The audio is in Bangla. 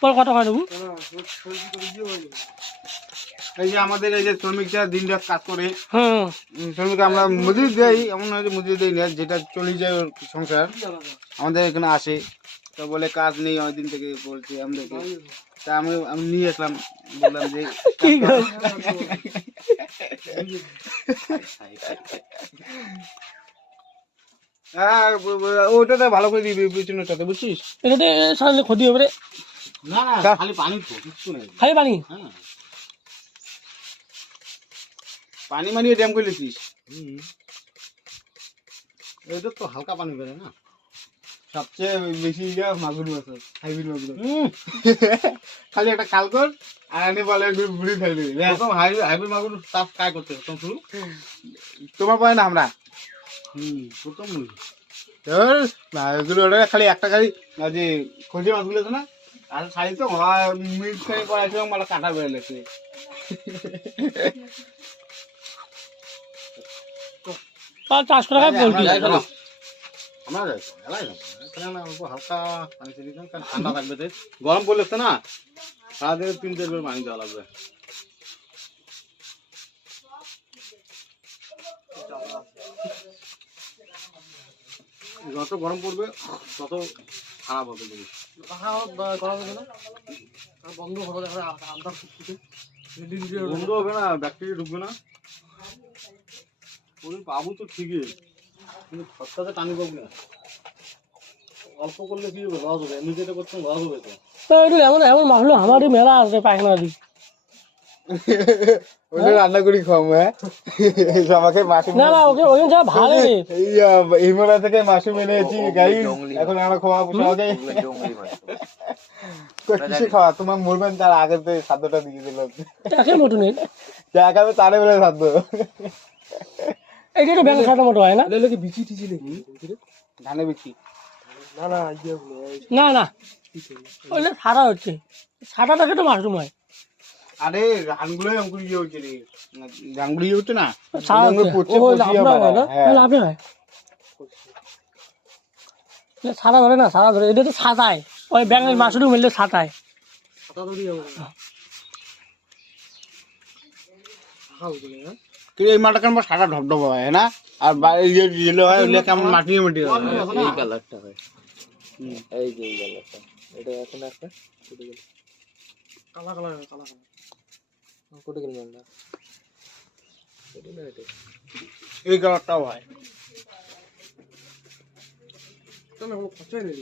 পর কত হয় দেবো? এই যে আমাদের এই যে শ্রমিকরা দিন রাত কাজ করে, হ্যাঁ শ্রমিক আমরা মজুরি দেই, এমন নয় যে মজুরি দেই না, যেটা চলে যায় ওর সংসার আমাদের এখানে আসে। তো বলে কাজ নেই অনেকদিন থেকে বলছে আমাদেরকে, তা আমি নিয়ে আসলাম, বললাম যে কি গো? হ্যাঁ ওইটাতে ভালো করে দিবি পিছনের সাথে, বুঝছিস? এটাতে সারালে ক্ষতি হবে রে। না না খালি পানি তো কিছু নেই। খালি পানি? হ্যাঁ পানি মানিয়ে ড্যাম করে লিখিস। এটা তো হালকা পানি বেরোয় না। সবচেয়ে বেশি মাগুর মাছ, হাইব্রিড মাগুর। খালি একটা খাল কর আর এনে বলে ঘুরে খাই দিবি। প্রথম হাইব্রিড মাগুর চাষ কাজ করতে প্রথম শুরু। তোমার পায় না আমরা প্রথম মাছগুলো ওটা খালি একটা খালি যে খোঁজে মাছগুলো আছে না, আর খালি তো মিক্স করে করাইছিল, মানে কাটা বেরোলেছে। আর 400 টাকা পোল্ট্রি। আমরা যাই তো এলাই যাবো এখানে না, অল্প হালকা পানি ছেড়ে দিলাম, কারণ ঠান্ডা থাকবে তো। গরম পড়লেছে না, সারাদিনে 3-4 বার পানি দেওয়া লাগবে। যত গরম পড়বে তত খারাপ হবে জিনিস। বন্ধ হবে বন্ধ হবে না, ব্যাকটেরিয়া ঢুকবে না। ওই পাবো তো ঠিকই, কিন্তু সস্তাতে টানি পাবো না। অল্প করলে কি হবে, লস হবে। এমনি যেটা করছেন লস হবে তো। তো একটু এমন এমন মাছগুলো আমারই মেলা আছে পায়খানা দি। ওটা রান্না করি খাম। হ্যাঁ আমাকে মাসু না না ওকে ওই যা ভালো রে। এই হিমালয় থেকে মাসু এনেছি গাই, এখন আমরা খাওয়া সবাই কিছু খাওয়া তোমার মরবেন তার আগে তো খাদ্যটা দিয়ে দিল, একে মটনের যা খাবে তারে বলে খাদ্য। এইটা তো ব্যাংক খাতা মতো হয় না? কি বিচি টিচি নাকি ধানে বিচি? না না ওইটা সাদা হচ্ছে, সাদা থাকে তো মাশরুম হয়। আরে ধানগুলোই অঙ্কুর ইয়ে হচ্ছে রে, ধানগুলো ইয়ে হচ্ছে না, সাদা হচ্ছে। পচে ও পচিয়ে লাভনা হয় না? হ্যাঁ। লাভনা হয়। সাদা ধরে না, সাদা ধরে। এটা তো সাদায়, ওই ব্যাঙের মাশরুম হইলে সাদায়। কিন্তু এই মালটা কেমন সাদা ঢপঢপ হয় না, আর ইয়েলো হয়, ওগুলো কেমন মাটিয়ে মাটিয়ে হয়। এই কালারটা হয়, এই যে এই কালারটা, এটা এখন একটা কালা কালা কালা কোটে গেল না, এটা না এটা এই কালারটাও হয়।